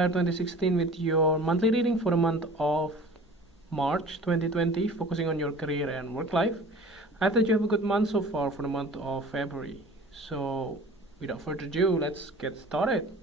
Fire 2016 with your monthly reading for the month of March 2020, focusing on your career and work life. I hope that you have a good month so far for the month of February. So without further ado, let's get started.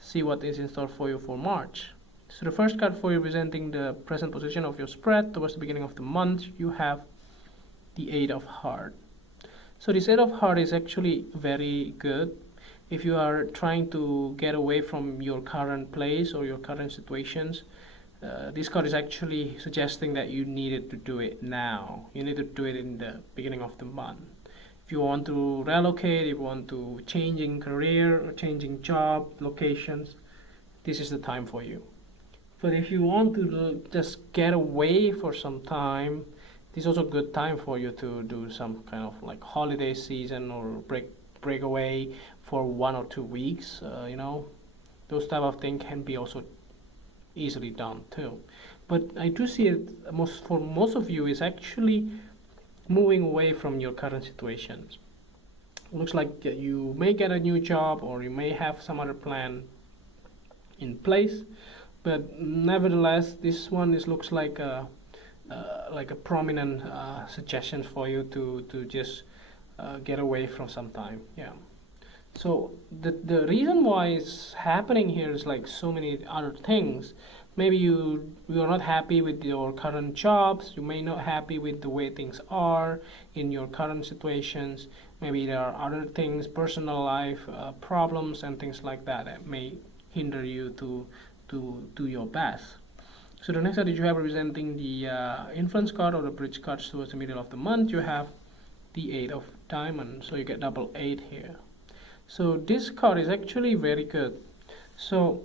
See what is in store for you for March. So the first card for you representing the present position of your spread towards the beginning of the month, you have the Eight of Hearts. So this Eight of Hearts is actually very good if you are trying to get away from your current place or your current situations. This card is actually suggesting that you needed to do it now. You need to do it in the beginning of the month. If you want to relocate, if you want to changing career or changing job locations, this is the time for you. But if you want to just get away for some time, this is also a good time for you to do some kind of like holiday season or break away for 1 or 2 weeks. Those type of things can be also easily done too. But I do see it for most of you is actually moving away from your current situations. Looks like you may get a new job or you may have some other plan in place, but nevertheless, this one looks like a prominent suggestion for you to just get away from some time. Yeah. So the reason why it's happening here is like so many other things. Maybe you are not happy with your current jobs. You may not happy with the way things are in your current situations. Maybe there are other things, personal life problems and things like that may hinder you to do your best. So the next card that you have representing the influence card or the bridge cards towards the middle of the month, you have the Eight of Diamonds. So you get double 8 here. So this card is actually very good. So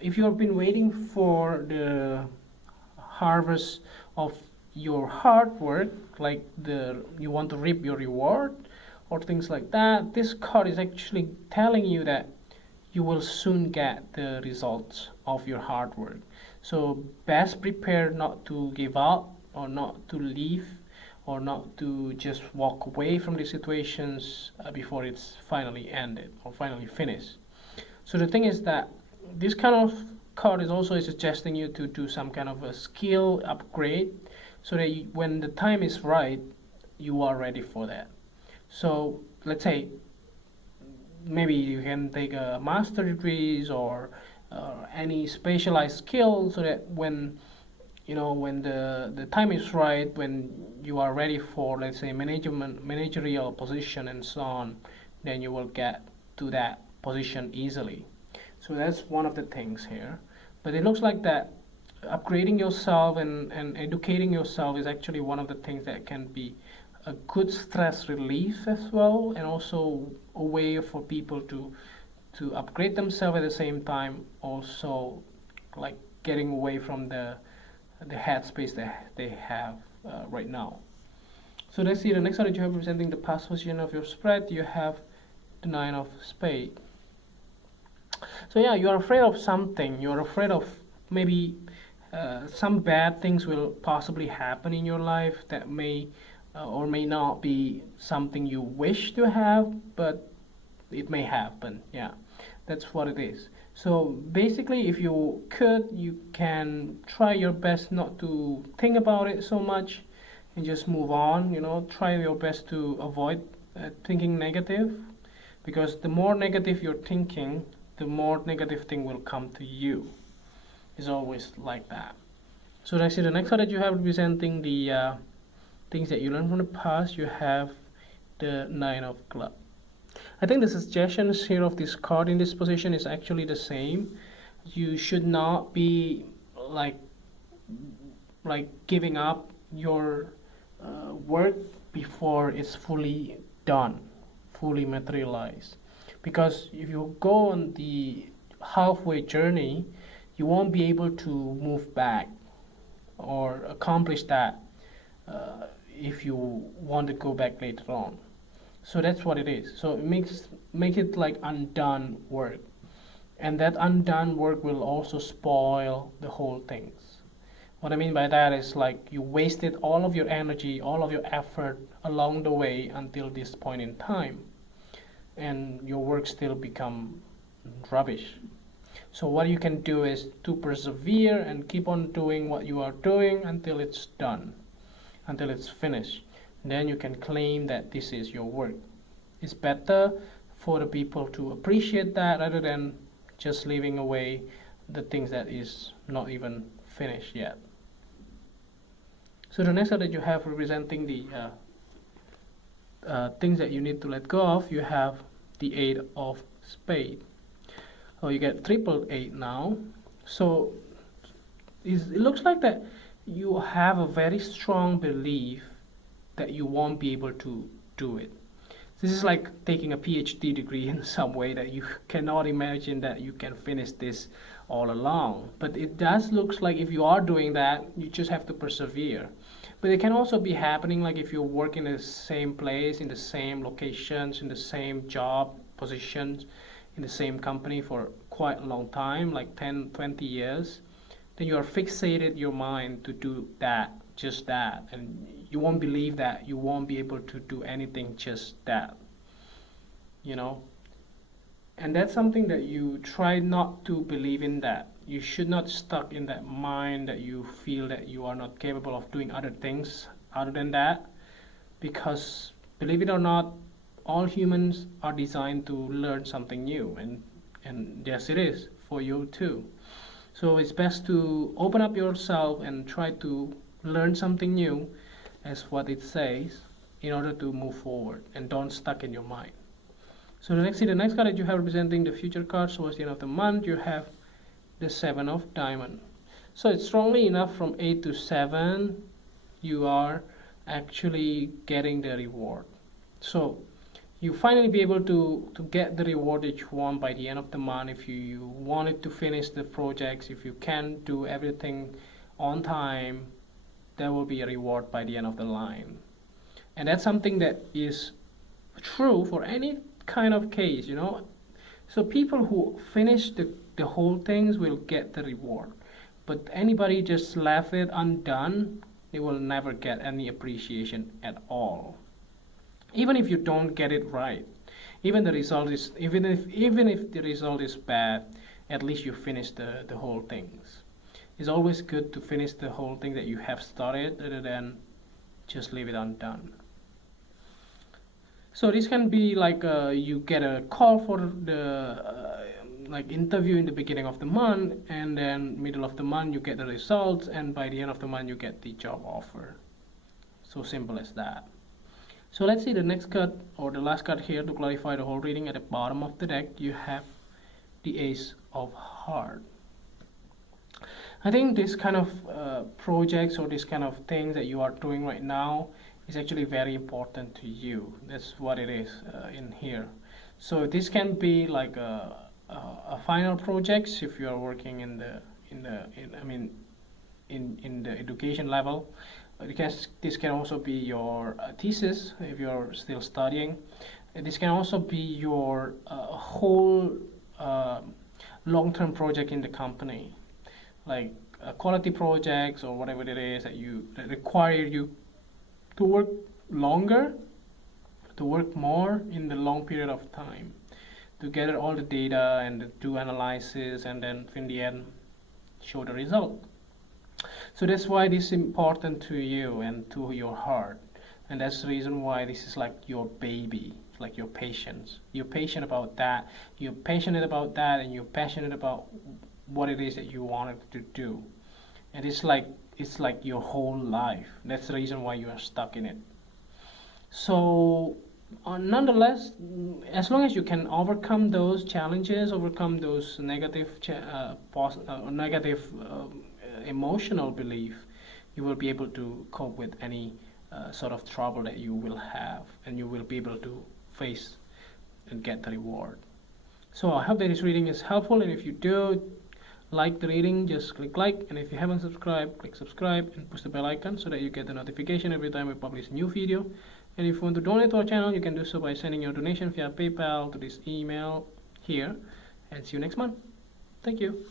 if you have been waiting for the harvest of your hard work, like you want to reap your reward or things like that, this card is actually telling you that you will soon get the results of your hard work. So best prepare not to give up or not to leave or not to just walk away from the situations before it's finally ended or finally finished. So the thing is that this kind of card is also suggesting you to do some kind of a skill upgrade so that when the time is right, you are ready for that. So let's say maybe you can take a master degrees or any specialized skill so that when the time is right, when you are ready for, let's say, managerial position and so on, then you will get to that position easily. So that's one of the things here. But it looks like that upgrading yourself and educating yourself is actually one of the things that can be a good stress relief as well, and also a way for people to upgrade themselves at the same time, also like getting away from the headspace that they have right now. So let's see the next card that you have representing the past position of your spread. You have the Nine of Spades. So yeah, you are afraid of something. You are afraid of maybe some bad things will possibly happen in your life that may or may not be something you wish to have, but it may happen. Yeah, that's what it is. So basically, if you can try your best not to think about it so much and just move on. Try your best to avoid thinking negative, because the more negative you're thinking, the more negative thing will come to you. It's always like that. So let's see the next card that you have representing the things that you learned from the past. You have the Nine of Clubs. I think the suggestions here of this card in this position is actually the same. You should not be like giving up your work before it's fully done, fully materialized. Because if you go on the halfway journey, you won't be able to move back or accomplish that if you want to go back later on. So that's what it is. So it make it like undone work, and that undone work will also spoil the whole things. What I mean by that is like you wasted all of your energy, all of your effort along the way until this point in time, and your work still become rubbish. So what you can do is to persevere and keep on doing what you are doing until it's done, until it's finished. Then you can claim that this is your work. It's better for the people to appreciate that rather than just leaving away the things that is not even finished yet. So the next card that you have representing the things that you need to let go of, you have the Eight of Spades. So you get triple eight now. So it looks like that you have a very strong belief that you won't be able to do it. This is like taking a PhD degree in some way, that you cannot imagine that you can finish this all along. But it does look like if you are doing that, you just have to persevere. But it can also be happening like if you work in the same place, in the same locations, in the same job positions, in the same company for quite a long time, like 10, 20 years, then you are fixated your mind to do that, just that, and you won't believe that you won't be able to do anything just that, you know. And that's something that you try not to believe in. That you should not stuck in that mind that you feel that you are not capable of doing other things other than that, because believe it or not, all humans are designed to learn something new, and yes, it is for you too. So it's best to open up yourself and try to learn something new, as what it says, in order to move forward, and don't stuck in your mind. So the next card that you have representing the future cards towards the end of the month, you have the Seven of Diamonds. So it's strongly enough from 8 to 7, you are actually getting the reward. So you finally be able to get the reward that you want by the end of the month. If you wanted to finish the projects, if you can do everything on time, there will be a reward by the end of the line. And that's something that is true for any kind of case, you know. So people who finish the whole things will get the reward, but anybody just left it undone, they will never get any appreciation at all. Even if you don't get it right, even if the result is bad, at least you finish the whole things. It's always good to finish the whole thing that you have started rather than just leave it undone. So this can be like you get a call for the like interview in the beginning of the month, and then middle of the month you get the results, and by the end of the month you get the job offer. So simple as that. So let's see the next card, or the last card here, to clarify the whole reading. At the bottom of the deck you have the Ace of Hearts. I think this kind of projects or this kind of things that you are doing right now is actually very important to you. That's what it is in here. So this can be like a final projects if you are working in the education level. This can also be your thesis if you are still studying. This can also be your whole long-term project in the company, like quality projects or whatever it is that require you to work longer, to work more in the long period of time, to gather all the data and do analysis, and then in the end show the result. So that's why this is important to you and to your heart, and that's the reason why this is like your baby, like your patience. You're patient about that, you're passionate about that, and you're passionate about what it is that you wanted to do, and it's like your whole life. That's the reason why you are stuck in it. So nonetheless, as long as you can overcome those challenges, overcome those negative emotional belief, you will be able to cope with any sort of trouble that you will have, and you will be able to face and get the reward. So I hope that this reading is helpful, and if you do like the reading, just click like, and if you haven't subscribed, click subscribe and push the bell icon so that you get the notification every time we publish a new video. And if you want to donate to our channel, you can do so by sending your donation via PayPal to this email here, and see you next month. Thank you.